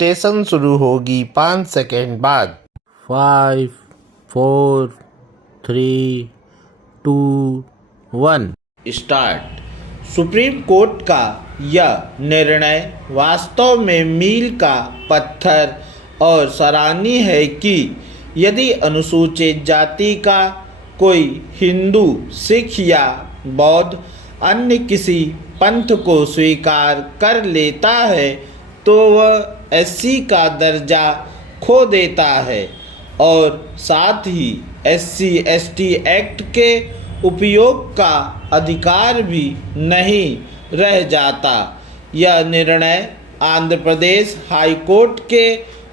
Dictation शुरू होगी 5 second बाद। 5, 4, 3, 2, 1 स्टार्ट। सुप्रीम कोर्ट का यह निर्णय वास्तव में मील का पत्थर और सराहनीय है कि यदि अनुसूचित जाति का कोई हिंदू, सिख या बौद्ध अन्य किसी पंथ को स्वीकार कर लेता है तो वह एससी का दर्जा खो देता है और साथ ही एससी एसटी एक्ट के उपयोग का अधिकार भी नहीं रह जाता। यह निर्णय आंध्र प्रदेश हाई कोर्ट के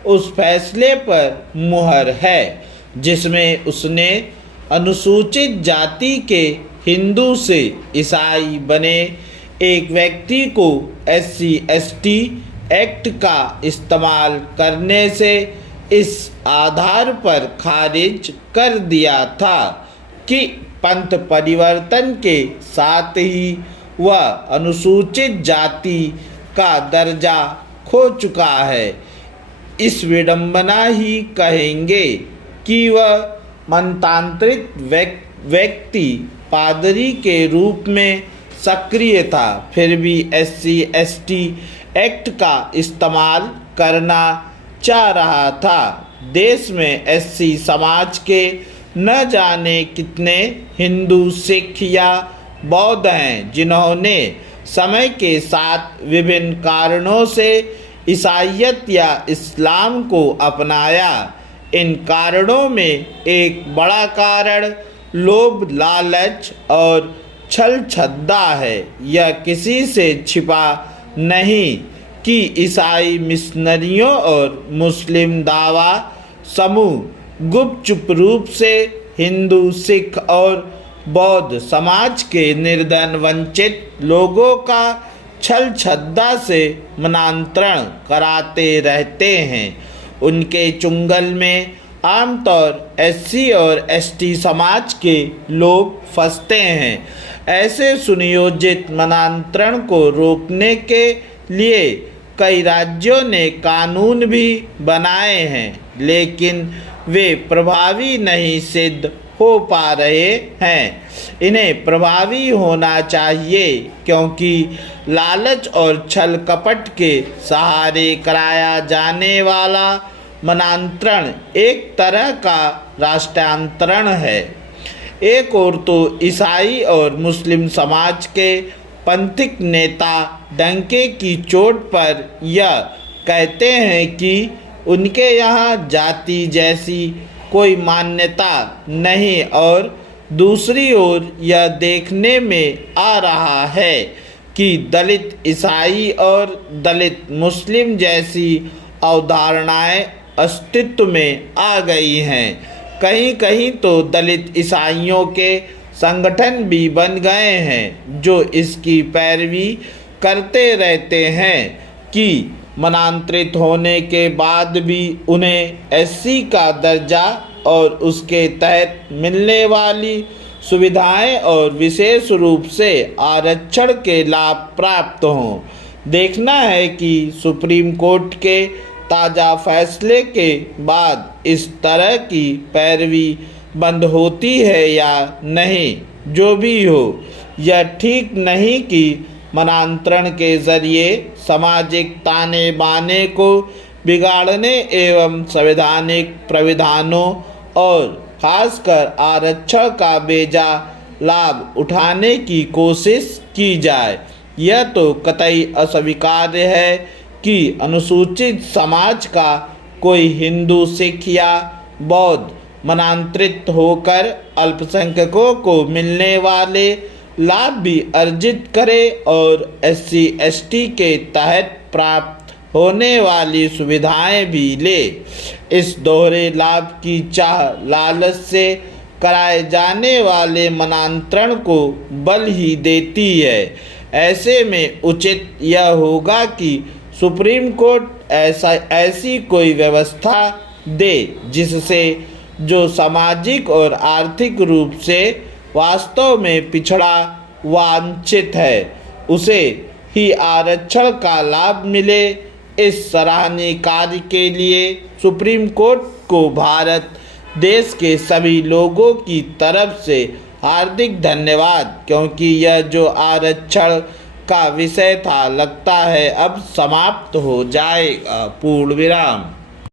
उस फैसले पर मुहर है जिसमें उसने अनुसूचित जाति के हिंदू से ईसाई बने एक व्यक्ति को एससी एसटी एक्ट का इस्तेमाल करने से इस आधार पर खारिज कर दिया था कि पंथ परिवर्तन के साथ ही वह अनुसूचित जाति का दर्जा खो चुका है। इस विडंबना ही कहेंगे कि वह मनतांत्रिक व्यक्ति पादरी के रूप में सक्रिय था, फिर भी एससी एसटी एक्ट का इस्तेमाल करना चाह रहा था। देश में एससी समाज के न जाने कितने हिंदू, सिख या बौद्ध हैं जिन्होंने समय के साथ विभिन्न कारणों से ईसाईयत या इस्लाम को अपनाया। इन कारणों में एक बड़ा कारण लोभ, लालच और छल छद्दा है। यह किसी से छिपा नहीं कि ईसाई मिशनरियों और मुस्लिम दावा समूह गुपचुप रूप से हिंदू, सिख और बौद्ध समाज के निर्धन वंचित लोगों का छल छद्दा से मनांतरण कराते रहते हैं। उनके चुंगल में आमतौर एससी और एसटी समाज के लोग फंसते हैं। ऐसे सुनियोजित मनांतरण को रोकने के लिए कई राज्यों ने कानून भी बनाए हैं, लेकिन वे प्रभावी नहीं सिद्ध हो पा रहे हैं। इन्हें प्रभावी होना चाहिए क्योंकि लालच और छल कपट के सहारे कराया जाने वाला मनांतरण एक तरह का राष्ट्रांतरण है। एक ओर तो ईसाई और मुस्लिम समाज के पंथिक नेता डंके की चोट पर यह कहते हैं कि उनके यहाँ जाति जैसी कोई मान्यता नहीं और दूसरी ओर यह देखने में आ रहा है कि दलित ईसाई और दलित मुस्लिम जैसी अवधारणाएं अस्तित्व में आ गई हैं। कहीं कहीं तो दलित ईसाइयों के संगठन भी बन गए हैं जो इसकी पैरवी करते रहते हैं कि मनांतरित होने के बाद भी उन्हें एससी का दर्जा और उसके तहत मिलने वाली सुविधाएं और विशेष रूप से आरक्षण के लाभ प्राप्त हों। देखना है कि सुप्रीम कोर्ट के ताज़ा फैसले के बाद इस तरह की पैरवी बंद होती है या नहीं। जो भी हो, यह ठीक नहीं कि मनांतरण के जरिए सामाजिक ताने बाने को बिगाड़ने एवं संवैधानिक प्राविधानों और खासकर आरक्षण का बेजा लाभ उठाने की कोशिश की जाए। यह तो कतई अस्वीकार्य है कि अनुसूचित समाज का कोई हिंदू, सिख या बौद्ध मनांतरित होकर अल्पसंख्यकों को मिलने वाले लाभ भी अर्जित करे और एससी एसटी के तहत प्राप्त होने वाली सुविधाएं भी ले। इस दोहरे लाभ की चाह लालच से कराए जाने वाले मनांतरण को बल ही देती है। ऐसे में उचित यह होगा कि सुप्रीम कोर्ट ऐसी कोई व्यवस्था दे जिससे जो सामाजिक और आर्थिक रूप से वास्तव में पिछड़ा वांछित है उसे ही आरक्षण का लाभ मिले। इस सराहनीय कार्य के लिए सुप्रीम कोर्ट को भारत देश के सभी लोगों की तरफ से हार्दिक धन्यवाद, क्योंकि यह जो आरक्षण का विषय था लगता है अब समाप्त हो जाएगा। पूर्ण विराम।